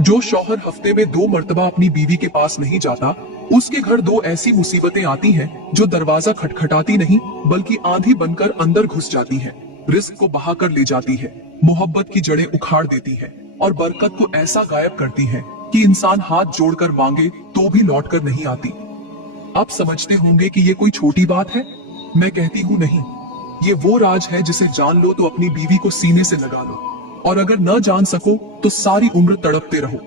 जो शौहर हफ्ते में 2 मर्तबा अपनी बीवी के पास नहीं जाता, उसके घर 2 ऐसी मुसीबतें आती हैं जो दरवाजा खटखटाती नहीं बल्कि आंधी बनकर अंदर घुस जाती हैं, रिस्क को बहा कर ले जाती है, मोहब्बत की जड़ें उखाड़ देती है और बरकत को ऐसा गायब करती है कि इंसान हाथ जोड़कर मांगे तो भी लौट कर नहीं आती। आप समझते होंगे कि ये कोई छोटी बात है। मैं कहती हूँ नहीं, ये वो राज है जिसे जान लो तो अपनी बीवी को सीने से लगा लो, और अगर न जान सको तो सारी उम्र तड़पते रहो।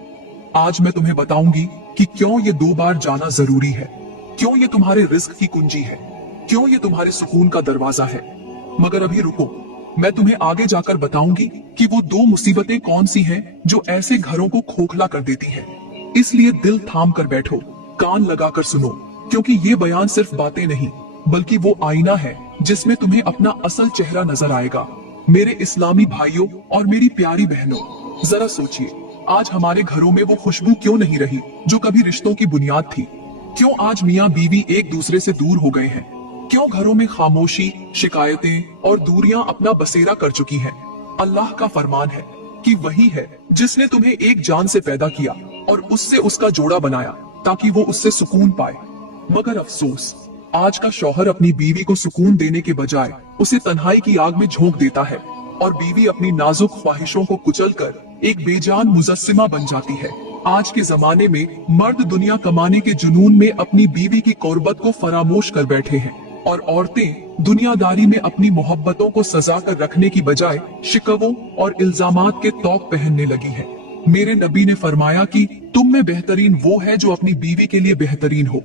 आज मैं तुम्हें बताऊंगी कि क्यों ये 2 बार जाना जरूरी है, क्यों ये तुम्हारे रिस्क की कुंजी है, क्यों ये तुम्हारे सुकून का दरवाजा है। मगर अभी रुको, मैं तुम्हें आगे जाकर बताऊंगी कि वो 2 मुसीबतें कौन सी हैं जो ऐसे घरों को खोखला कर देती है। इसलिए दिल थाम कर बैठो, कान लगाकर सुनो, क्योंकि ये बयान सिर्फ बातें नहीं बल्कि वो आईना है जिसमें तुम्हें अपना असल चेहरा नजर आएगा। मेरे इस्लामी भाइयों और मेरी प्यारी बहनों, जरा सोचिए, आज हमारे घरों में वो खुशबू क्यों नहीं रही जो कभी रिश्तों की बुनियाद थी। क्यों आज मियाँ बीवी एक दूसरे से दूर हो गए हैं। क्यों घरों में खामोशी, शिकायतें और दूरियां अपना बसेरा कर चुकी हैं। अल्लाह का फरमान है कि वही है जिसने तुम्हें एक जान से पैदा किया और उससे उसका जोड़ा बनाया ताकि वो उससे सुकून पाए। मगर अफसोस, आज का शौहर अपनी बीवी को सुकून देने के बजाय उसे तन्हाई की आग में झोंक देता है और बीवी अपनी नाजुक ख्वाहिशों को कुचलकर एक बेजान मुजस्सिमा बन जाती है। आज के जमाने में मर्द दुनिया कमाने के जुनून में अपनी बीवी की कुर्बत को फरामोश कर बैठे हैं और औरतें दुनियादारी में अपनी मोहब्बतों को सजा कर रखने की बजाय शिकवों और इल्जामात के तौक पहनने लगी है। मेरे नबी ने फरमाया कि तुम में बेहतरीन वो है जो अपनी बीवी के लिए बेहतरीन हो,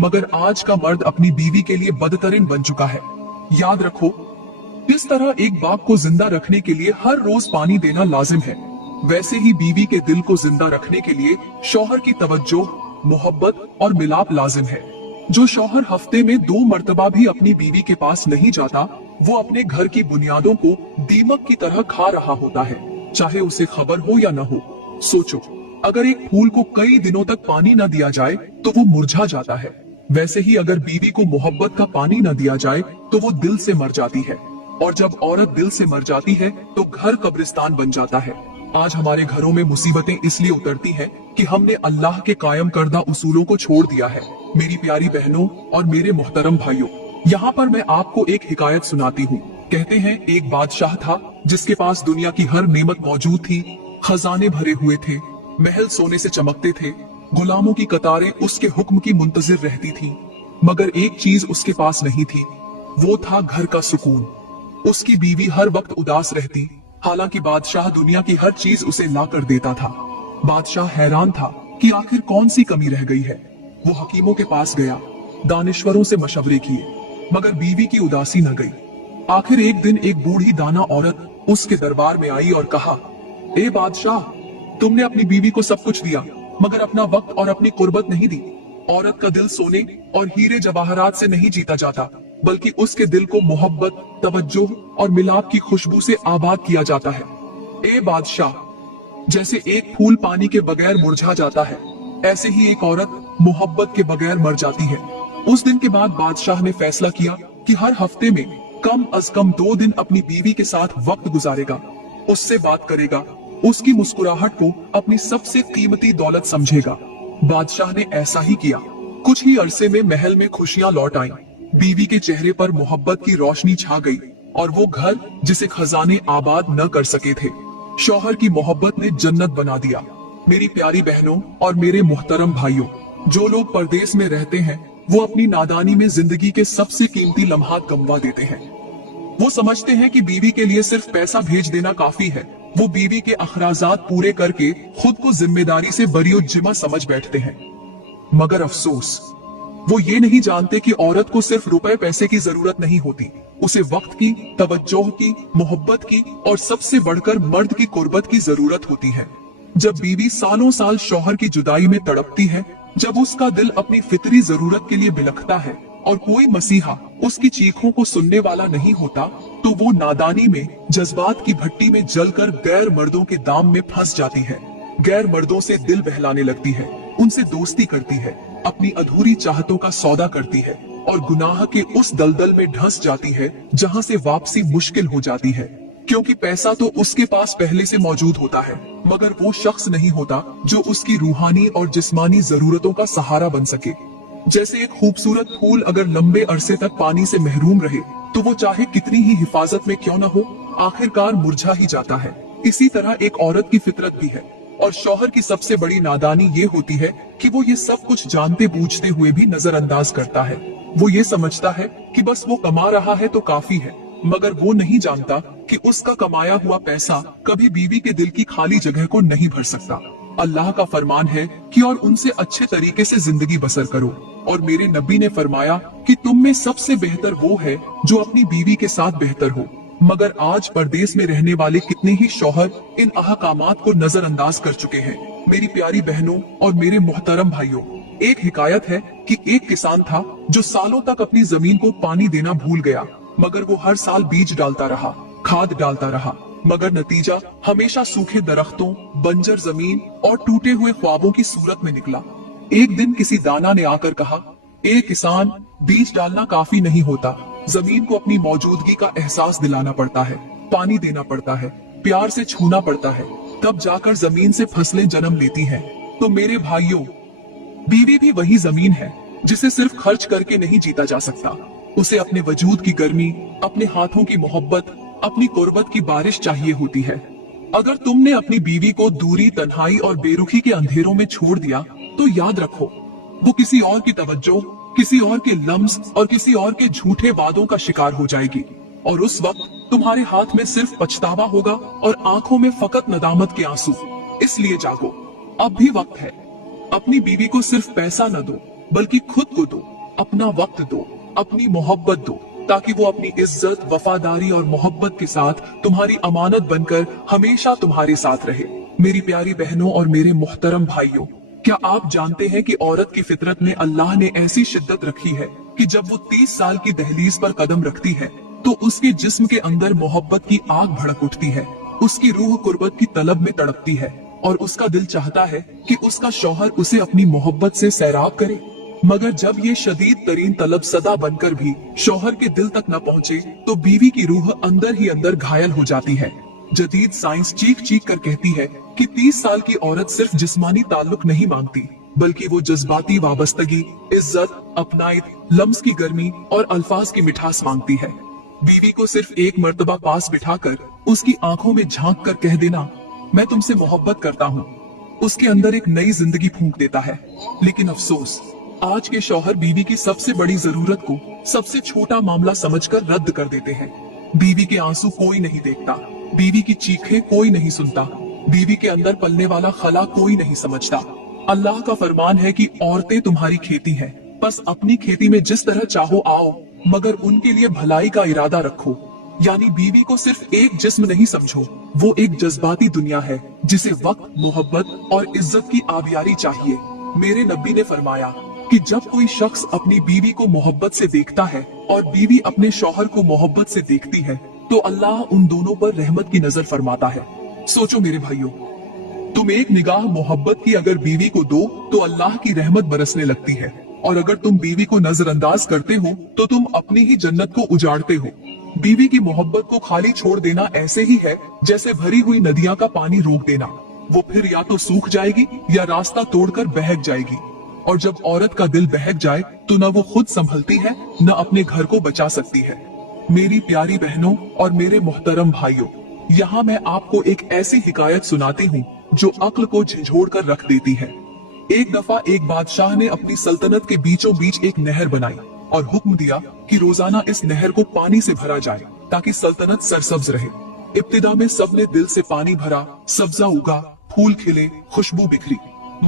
मगर आज का मर्द अपनी बीवी के लिए बदतरीन बन चुका है। याद रखो, इस तरह एक बाग को जिंदा रखने के लिए हर रोज पानी देना लाजिम है, वैसे ही बीवी के दिल को जिंदा रखने के लिए शौहर की तवज्जो, मोहब्बत और मिलाप लाजिम है। जो शौहर हफ्ते में 2 मर्तबा भी अपनी बीवी के पास नहीं जाता, वो अपने घर की बुनियादों को दीमक की तरह खा रहा होता है, चाहे उसे खबर हो या न हो। सोचो, अगर एक फूल को कई दिनों तक पानी न दिया जाए तो वो मुरझा जाता है, वैसे ही अगर बीवी को मोहब्बत का पानी न दिया जाए तो वो दिल से मर जाती है, और जब औरत दिल से मर जाती है तो घर कब्रिस्तान बन जाता है। आज हमारे घरों में मुसीबतें इसलिए उतरती हैं कि हमने अल्लाह के कायम करदा उसूलों को छोड़ दिया है। मेरी प्यारी बहनों और मेरे मोहतरम भाइयों, यहाँ पर मैं आपको एक हिकायत सुनाती हूँ। कहते हैं एक बादशाह था जिसके पास दुनिया की हर नेमत मौजूद थी, खजाने भरे हुए थे, महल सोने से चमकते थे, गुलामों की कतारें उसके हुक्म की मुंतजिर रहती थी, मगर एक चीज उसके पास नहीं थी, वो था घर का सुकून। उसकी बीवी हर वक्त उदास रहती, हालांकि बादशाह दुनिया की हर चीज उसे ला कर देता था। बादशाह हैरान था कि आखिर कौन सी कमी रह गई है। वो हकीमों के पास गया, दानिश्वरों से मशवरे किए, मगर बीवी की उदासी न गई। आखिर एक दिन एक बूढ़ी दाना औरत उसके दरबार में आई और कहा, ए बादशाह, तुमने अपनी बीवी को सब कुछ दिया मगर अपना वक्त और अपनी कुर्बत नहीं दी। औरत का दिल सोने और हीरे जवाहरात से नहीं जीता जाता, बल्कि उसके दिल को मोहब्बत, तवज्जो और मिलाप की खुशबू से आबाद किया जाता है। ए बादशाह, जैसे एक फूल पानी के बगैर मुरझा जाता है, ऐसे ही एक औरत मोहब्बत के बगैर मर जाती है। उस दिन के बाद बादशाह ने फैसला किया कि हर हफ्ते में कम अज कम 2 दिन अपनी बीवी के साथ वक्त गुजारेगा, उससे बात करेगा, उसकी मुस्कुराहट को अपनी सबसे कीमती दौलत समझेगा। बादशाह ने ऐसा ही किया। कुछ ही अरसे में महल में खुशियां लौट आईं। बीवी के चेहरे पर मोहब्बत की रोशनी छा गई और वो घर जिसे खजाने आबाद न कर सके थे, शौहर की मोहब्बत ने जन्नत बना दिया। मेरी प्यारी बहनों और मेरे मोहतरम भाइयों, जो लोग परदेश में रहते हैं वो अपनी नादानी में जिंदगी के सबसे कीमती लम्हात गंवा देते हैं। वो समझते हैं कि बीवी के लिए सिर्फ पैसा भेज देना काफी है। वो बीवी के अखराजात पूरे करके खुद को जिम्मेदारी से बरीउज्जिमा समझ बैठते हैं। मगर अफसोस, वो ये नहीं जानते कि औरत को सिर्फ रुपए पैसे की जरूरत नहीं होती, उसे वक्त की, तवज्जो की, मोहब्बत की और सबसे बढ़कर मर्द की कुर्बत की जरूरत होती है। जब बीवी सालों साल शौहर की जुदाई में तड़पती है, जब उसका दिल अपनी फितरी जरूरत के लिए बिलखता है और कोई मसीहा उसकी चीखों को सुनने वाला नहीं होता, तो वो नादानी में जज्बात की भट्टी में जलकर गैर मर्दों के दाम में फंस जाती है। गैर मर्दों से दिल बहलाने लगती है, उनसे दोस्ती करती है, अपनी अधूरी चाहतों का सौदा करती है और गुनाह के उस दलदल में धंस जाती है जहां से वापसी मुश्किल हो जाती है। क्योंकि पैसा तो उसके पास पहले से मौजूद होता है, मगर वो शख्स नहीं होता जो उसकी रूहानी और जिस्मानी जरूरतों का सहारा बन सके। जैसे एक खूबसूरत फूल अगर लंबे अरसे तक पानी से महरूम रहे तो वो चाहे कितनी ही हिफाजत में क्यों न हो, आखिरकार मुरझा ही जाता है। इसी तरह एक औरत की फितरत भी है। और शौहर की सबसे बड़ी नादानी ये होती है कि वो ये सब कुछ जानते बूझते हुए भी नजरअंदाज करता है। वो ये समझता है कि बस वो कमा रहा है तो काफी है, मगर वो नहीं जानता कि उसका कमाया हुआ पैसा कभी बीवी के दिल की खाली जगह को नहीं भर सकता। अल्लाह का फरमान है कि और उनसे अच्छे तरीके से जिंदगी बसर करो। और मेरे नबी ने फरमाया कि तुम में सबसे बेहतर वो है जो अपनी बीवी के साथ बेहतर हो। मगर आज परदेश में रहने वाले कितने ही शौहर इन अहकामात को नजरअंदाज कर चुके हैं। मेरी प्यारी बहनों और मेरे मोहतरम भाइयों, एक हिकायत है कि एक किसान था जो सालों तक अपनी जमीन को पानी देना भूल गया, मगर वो हर साल बीज डालता रहा, खाद डालता रहा, मगर नतीजा हमेशा सूखे दरख्तों, बंजर जमीन और टूटे हुए ख्वाबों की सूरत में निकला। एक दिन किसी दाना ने आकर कहा, ए किसान, बीज डालना काफी नहीं होता, जमीन को अपनी मौजूदगी का एहसास दिलाना पड़ता है, पानी देना पड़ता है, प्यार से छूना पड़ता है, तब जाकर जमीन से फसलें जन्म लेती हैं। तो मेरे भाइयों, बीवी भी वही जमीन है जिसे सिर्फ खर्च करके नहीं जीता जा सकता। उसे अपने वजूद की गर्मी, अपने हाथों की मोहब्बत, अपनी कुर्बत की बारिश चाहिए होती है। अगर तुमने अपनी बीवी को दूरी, तन्हाई और बेरुखी के अंधेरों में छोड़ दिया तो याद रखो, वो किसी और की तवज्जो, किसी और के लम्स और किसी और के झूठे वादों का शिकार हो जाएगी। और उस वक्त तुम्हारे हाथ में सिर्फ पछतावा होगा और आंखों में फकत नदामत के आंसू। इसलिए जागो, अब भी वक्त है। अपनी बीवी को सिर्फ पैसा न दो, बल्कि खुद को दो, अपना वक्त दो, अपनी मोहब्बत दो, ताकि वो अपनी इज्जत, वफादारी और मोहब्बत के साथ तुम्हारी अमानत बनकर हमेशा तुम्हारे साथ रहे। मेरी प्यारी बहनों और मेरे मोहतरम भाइयों, क्या आप जानते हैं कि औरत की फितरत में अल्लाह ने ऐसी शिद्दत रखी है कि जब वो 30 साल की दहलीज पर कदम रखती है तो उसके जिस्म के अंदर मोहब्बत की आग भड़क उठती है, उसकी रूह कुर्बत की तलब में तड़पती है और उसका दिल चाहता है कि उसका शौहर उसे अपनी मोहब्बत से सैराब करे। मगर जब ये शदीद तरीन तलब सदा बनकर भी शौहर के दिल तक न पहुँचे तो बीवी की रूह अंदर ही अंदर घायल हो जाती है। जदीद साइंस चीख चीख कर कहती है कि 30 साल की औरत सिर्फ जिस्मानी ताल्लुक नहीं मांगती, बल्कि वो जज्बाती वाबस्तगी, इज्जत, अपनाइत, लम्स की गर्मी और अल्फाज की मिठास मांगती है। बीवी को सिर्फ एक मर्तबा पास बिठाकर उसकी आंखों में झांक कर कह देना, मैं तुमसे मोहब्बत करता हूँ, उसके अंदर एक नई जिंदगी फूंक देता है। लेकिन अफसोस, आज के शौहर बीवी की सबसे बड़ी जरूरत को सबसे छोटा मामला समझकर रद्द कर देते हैं। बीवी के आंसू कोई नहीं देखता, बीवी की चीखें कोई नहीं सुनता, बीवी के अंदर पलने वाला खला कोई नहीं समझता। अल्लाह का फरमान है कि औरतें तुम्हारी खेती हैं, बस अपनी खेती में जिस तरह चाहो आओ, मगर उनके लिए भलाई का इरादा रखो। यानी बीवी को सिर्फ एक जिस्म नहीं समझो, वो एक जज्बाती दुनिया है जिसे वक्त, मोहब्बत और इज्जत की आबियारी चाहिए। मेरे नबी ने फरमाया कि जब कोई शख्स अपनी बीवी को मोहब्बत से देखता है और बीवी अपने शौहर को मोहब्बत से देखती है तो अल्लाह उन दोनों पर रहमत की नजर फरमाता है। सोचो मेरे भाइयों, तुम एक निगाह मोहब्बत की अगर बीवी को दो तो अल्लाह की रहमत बरसने लगती है, और अगर तुम बीवी को नजरअंदाज करते हो तो तुम अपनी ही जन्नत को उजाड़ते हो। बीवी की मोहब्बत को खाली छोड़ देना ऐसे ही है जैसे भरी हुई नदियां का पानी रोक देना, वो फिर या तो सूख जाएगी या रास्ता तोड़कर बहक जाएगी। और जब औरत का दिल बहक जाए तो न वो खुद संभलती है, न अपने घर को बचा सकती है। मेरी प्यारी बहनों और मेरे मोहतरम भाइयों, यहाँ मैं आपको एक ऐसी हिकायत सुनाती हूँ जो अक्ल को झंझोड़ कर रख देती है। एक दफा एक बादशाह ने अपनी सल्तनत के बीचों बीच एक नहर बनाई और हुक्म दिया कि रोजाना इस नहर को पानी से भरा जाए ताकि सल्तनत सरसब्ज रहे। इब्तिदा में सबने दिल से पानी भरा, सब्जा उगा, फूल खिले, खुशबू बिखरी।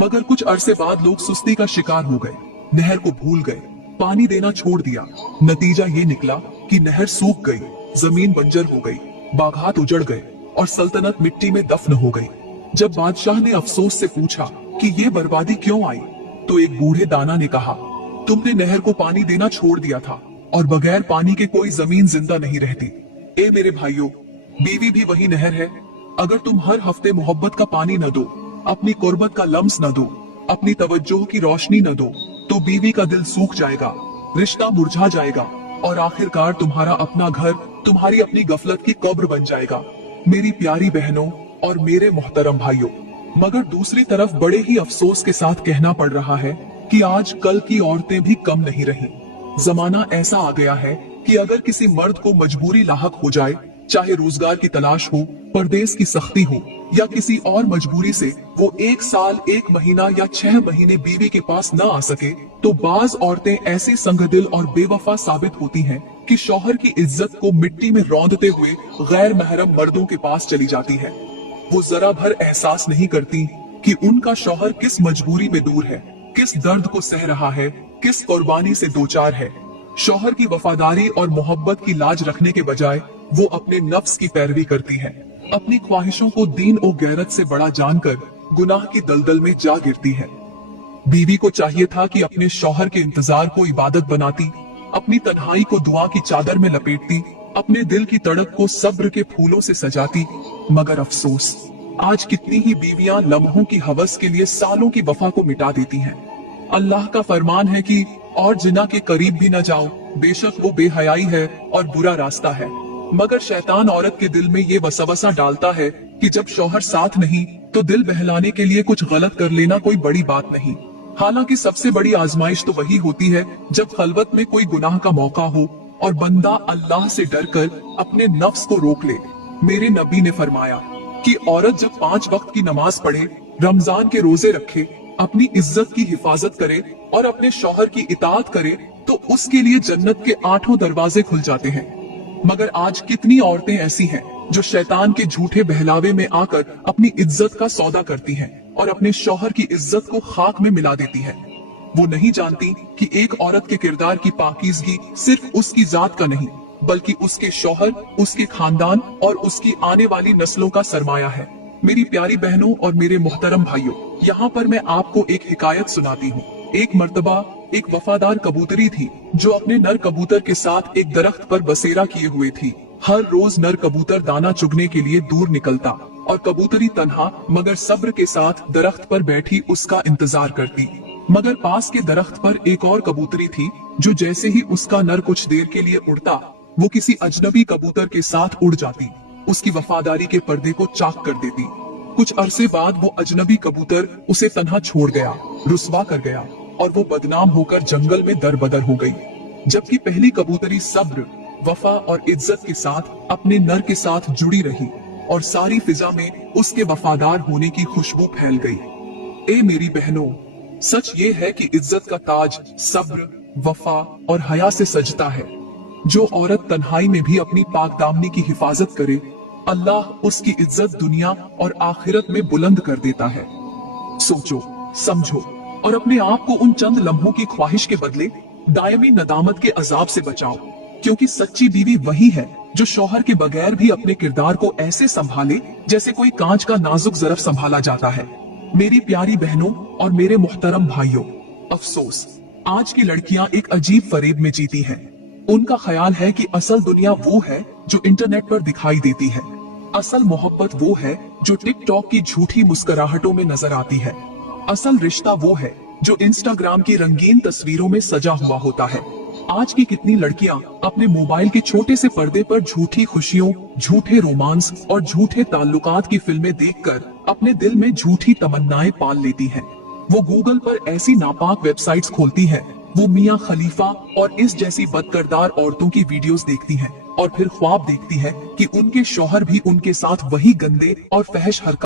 मगर कुछ अरसे बाद लोग सुस्ती का शिकार हो गए, नहर को भूल गए, पानी देना छोड़ दिया। नतीजा ये निकला कि नहर सूख गई, जमीन बंजर हो गई, बागात उजड़ गए और सल्तनत मिट्टी में दफन हो गई। जब बादशाह ने अफसोस से पूछा कि ये बर्बादी क्यों आई, तो एक बूढ़े दाना ने कहा, तुमने नहर को पानी देना छोड़ दिया था और बगैर पानी के कोई जमीन जिंदा नहीं रहती। ए मेरे भाइयों, बीवी भी वही नहर है। अगर तुम हर हफ्ते मोहब्बत का पानी न दो, अपनी कुर्बत का लम्स न दो, अपनी तवज्जो की रोशनी न दो, तो बीवी का दिल सूख जाएगा, रिश्ता मुरझा जाएगा और आखिरकार तुम्हारा अपना घर तुम्हारी अपनी गफलत की कब्र बन जाएगा। मेरी प्यारी बहनों और मेरे मोहतरम भाइयों, मगर दूसरी तरफ बड़े ही अफसोस के साथ कहना पड़ रहा है कि आज कल की औरतें भी कम नहीं रही। जमाना ऐसा आ गया है कि अगर किसी मर्द को मजबूरी लाहक हो जाए, चाहे रोजगार की तलाश हो, परदेश की सख्ती हो या किसी और मजबूरी से वो 1 साल 1 महीना या 6 महीने बीवी के पास न आ सके, तो बाज औरतें ऐसी संगदिल और बेवफा साबित होती हैं कि शौहर की इज्जत को मिट्टी में रौंदते हुए गैर महरम मर्दों के पास चली जाती है। वो जरा भर एहसास नहीं करती कि उनका शौहर किस मजबूरी में दूर है, किस दर्द को सह रहा है, किस कुर्बानी से दो चार है। शौहर की वफादारी और मोहब्बत की लाज रखने के बजाय वो अपने नफ्स की पैरवी करती है, अपनी ख्वाहिशों को दीन और गैरत से बड़ा जानकर गुनाह की दलदल में जा गिरती है। बीवी को चाहिए था कि अपने शौहर के इंतजार को इबादत बनाती, अपनी तन्हाई को दुआ की चादर में लपेटती, अपने दिल की तड़प को सब्र के फूलों से सजाती। मगर अफसोस, आज कितनी ही बीवियां लम्हों की हवस के लिए सालों की वफा को मिटा देती हैं। अल्लाह का फरमान है कि और जिना के करीब भी न जाओ, बेशक वो बेहयाई है और बुरा रास्ता है। मगर शैतान औरत के दिल में ये वसवसा डालता है कि जब शौहर साथ नहीं तो दिल बहलाने के लिए कुछ गलत कर लेना कोई बड़ी बात नहीं। हालांकि सबसे बड़ी आजमाइश तो वही होती है जब खलवत में कोई गुनाह का मौका हो और बंदा अल्लाह से डरकर अपने नफ्स को रोक ले। मेरे नबी ने फरमाया कि औरत जब 5 वक्त की नमाज पढ़े, रमजान के रोजे रखे, अपनी इज्जत की हिफाजत करे और अपने शौहर की इताअत करे तो उसके लिए जन्नत के 8 दरवाजे खुल जाते हैं। मगर आज कितनी औरतें ऐसी हैं जो शैतान के झूठे बहलावे में आकर अपनी इज्जत का सौदा करती हैं और अपने शौहर की इज्जत को खाक में मिला देती हैं। वो नहीं जानती कि एक औरत के किरदार की पाकीज़गी सिर्फ उसकी जात का नहीं, बल्कि उसके शौहर, उसके खानदान और उसकी आने वाली नस्लों का सरमाया है। मेरी प्यारी बहनों और मेरे मोहतरम भाइयों, यहाँ पर मैं आपको एक हिकायत सुनाती हूँ। एक मर्तबा एक वफादार कबूतरी थी जो अपने नर कबूतर के साथ एक दरख्त पर बसेरा किए हुए थी। हर रोज नर कबूतर दाना चुगने के लिए दूर निकलता और कबूतरी तन्हा मगर सब्र के साथ दरख्त पर बैठी उसका इंतजार करती। मगर पास के दरख्त पर एक और कबूतरी थी जो जैसे ही उसका नर कुछ देर के लिए उड़ता, वो किसी अजनबी कबूतर के साथ उड़ जाती, उसकी वफादारी के पर्दे को चाक कर देती। कुछ अरसे बाद वो अजनबी कबूतर उसे तन्हा छोड़ गया, रुस्वा कर गया और वो बदनाम होकर जंगल में दरबदर हो गई। जबकि पहली कबूतरी सब्र, वफा और इज्जत के साथ अपने नर के साथ जुड़ी रही और सारी फिजा में उसके वफादार होने की खुशबू फैल गई। ए मेरी बहनों, सच ये है कि इज्जत का ताज सब्र, वफा और हया से सजता है। जो औरत तन्हाई में भी अपनी पाक दामनी की हिफाजत करे, अल्लाह उसकी इज्जत दुनिया और आखिरत में बुलंद कर देता है। सोचो, समझो और अपने आप को उन चंद लम्हों की ख्वाहिश के बदले दायमी नदामत के अजाब से बचाओ, क्योंकि सच्ची बीवी वही है जो शौहर के बगैर भी अपने किरदार को ऐसे संभाले जैसे कोई कांच का नाजुक ज़रफ संभाला जाता है। मेरी प्यारी बहनों और मेरे मोहतरम भाइयों, अफसोस, आज की लड़कियां एक अजीब फरेब में जीती हैं। उनका ख्याल है कि असल दुनिया वो है जो इंटरनेट पर दिखाई देती है, असल मोहब्बत वो है जो टिकटॉक की झूठी मुस्कुराहटों में नजर आती है, असल रिश्ता वो है जो इंस्टाग्राम की रंगीन तस्वीरों में सजा हुआ होता है। आज की कितनी लड़कियां अपने मोबाइल के छोटे से पर्दे पर झूठी खुशियों, झूठे रोमांस और झूठे ताल्लुकात की फिल्में देखकर अपने दिल में झूठी तमन्नाएं पाल लेती हैं। वो गूगल पर ऐसी नापाक वेबसाइट्स खोलती हैं, वो मियां खलीफा और इस जैसी बदकिरदार औरतों की वीडियोस देखती हैं और फिर ख्वाब देखती है कि उनके शौहर भी उनके साथ वही गंदे और फहश हरकत